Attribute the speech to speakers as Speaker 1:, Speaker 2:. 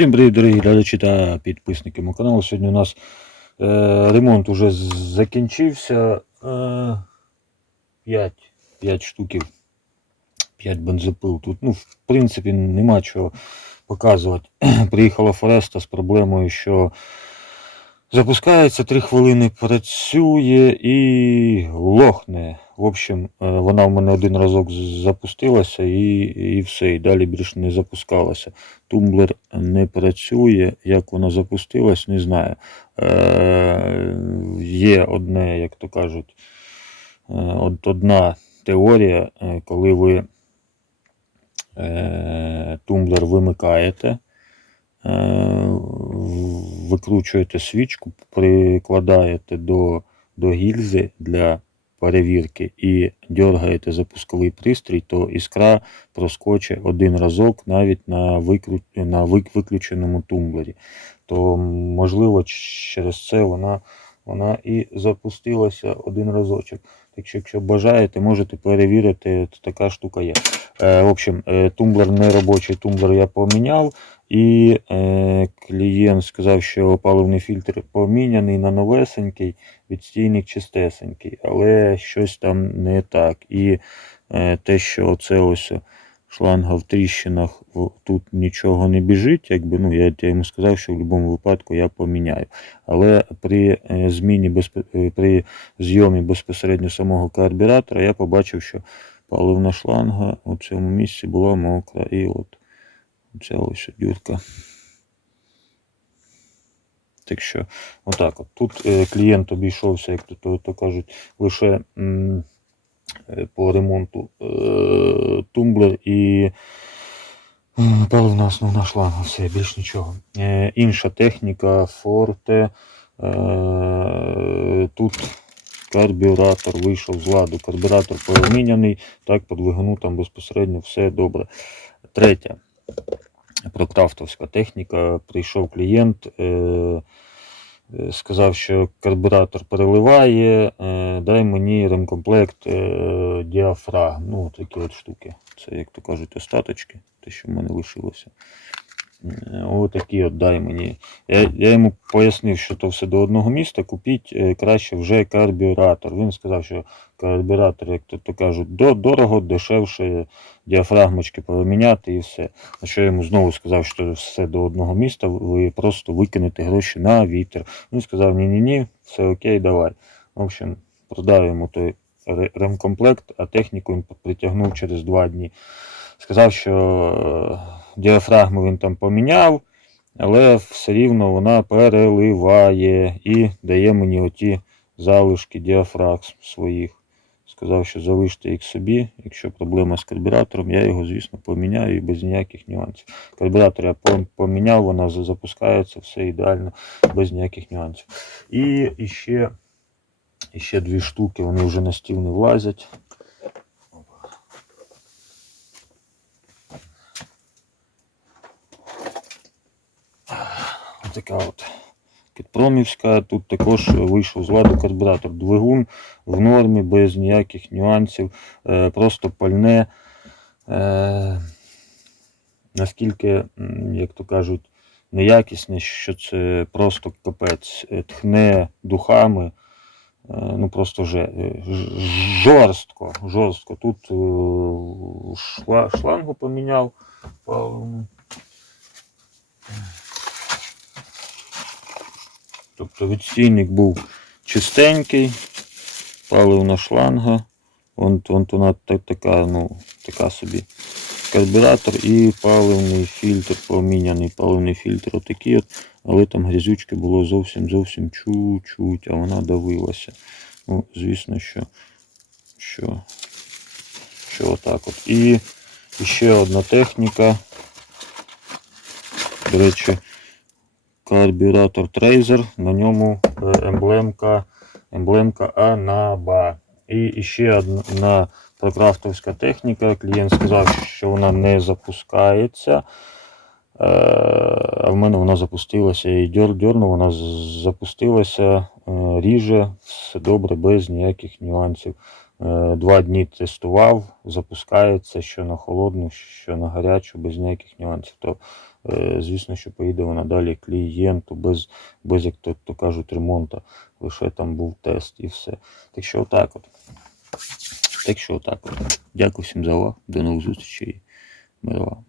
Speaker 1: Всім привіт, дорогі глядачі та підписники мого каналу. Сьогодні у нас е, ремонт уже закінчився. Е, 5, 5 штуків, 5 бензопил. Тут, ну, в принципі, нема чого показувати. Приїхала Фореста з проблемою, що запускається 3 хвилини, працює і лохне. В общем, е, вона в мене один разок запустилася і, і все. І далі більше не запускалася. Тумблер не працює. Як вона запустилась, не знаю. Е, є одне, як то кажуть, е, от одна теорія, е, коли ви е, тумблер вимикаєте, викручуєте свічку, прикладаєте до, до гільзи для перевірки і дергаєте запусковий пристрій, то іскра проскочить один разок навіть на, викру... на вик- виключеному тумблері. То можливо через це вона, вона і запустилася один разочок. Так що, якщо бажаєте, можете перевірити, така штука є. Е, в общем, е, тумблер не робочий, тумблер я поміняв. І е, клієнт сказав, що паливний фільтр поміняний на новесенький, відстійник чистесенький, але щось там не так. І е, те, що оце ось шланга в тріщинах, тут нічого не біжить, якби, ну, я, йому сказав, що в будь-якому випадку я поміняю. Але при е, зміні безпе- е, при зйомі безпосередньо самого карбюратора я побачив, що паливна шланга у цьому місці була мокра. І от Ця ось дюрка. Так що, отак от. Тут е, клієнт обійшовся, як то, то, кажуть, лише м, е, по ремонту е, тумблер і е, паливна основна шланга, все, більш нічого. Е, інша техніка Forte. Е, тут карбюратор вийшов з ладу. Карбюратор поміняний, так, по двигуну там безпосередньо все добре. Третє прокрафтовська техніка. Прийшов клієнт, е, е, сказав, що карбюратор переливає, е, дай мені ремкомплект діафрагм. Ну, такі от штуки. Це, як то кажуть, остаточки, те, що в мене лишилося. Е, Отакі от дай мені. Я, я йому пояснив, що то все до одного міста, купіть е, краще вже карбюратор. Він сказав, що карбюратор, як то, то кажуть, до, дорого, дешевше, діафрагмочки поміняти і все. На що я йому знову сказав, що все до одного міста, ви просто викинете гроші на вітер. Він сказав, ні-ні-ні, все окей, давай. В общем, продав йому той ремкомплект, а техніку він притягнув через два дні. Сказав, що е, діафрагму він там поміняв, але все рівно вона переливає і дає мені оті залишки діафрагм своїх. Сказав, що залиште їх собі. Якщо проблема з карбюратором, я його, звісно, поміняю і без ніяких нюансів. Карбюратор я поміняв, вона за- запускається, все ідеально, без ніяких нюансів. І ще, ще дві штуки, вони вже на стіл не влазять. Така от Кітпромівська. Тут також вийшов з ладу карбюратор. Двигун в нормі, без ніяких нюансів, е, просто пальне. Е, наскільки, як то кажуть, неякісне, що це просто капець. Е, Тхне духами. Ну просто же, е, жорстко, жорстко. Тут шла, шлангу поміняв Тобто відстійник був чистенький, паливна шланга. Вон, вон вона та- така, ну, така собі. Карбюратор і паливний фільтр поміняний. Паливний фільтр отакий от, але там грязючки було зовсім зовсім чуть-чуть, а вона давилася. Ну, звісно, що, що, що отак от. І ще одна техніка. До речі, карбюратор Трейзер, на ньому е, емблемка, емблемка Анаба. І ще одна прокрафтовська техніка. Клієнт сказав, що вона не запускається. Е, А в мене вона запустилася і дьор, дьорну, вона запустилася, е, ріже, все добре, без ніяких нюансів. Е, Два дні тестував, запускається що на холодну, що на гарячу, без ніяких нюансів. То, е, звісно, що поїде вона далі клієнту, без, без як то, то кажуть, ремонту. Лише там був тест і все. Так що отак от. Так що отак от. Дякую всім за увагу. До нових зустрічей. Мирова.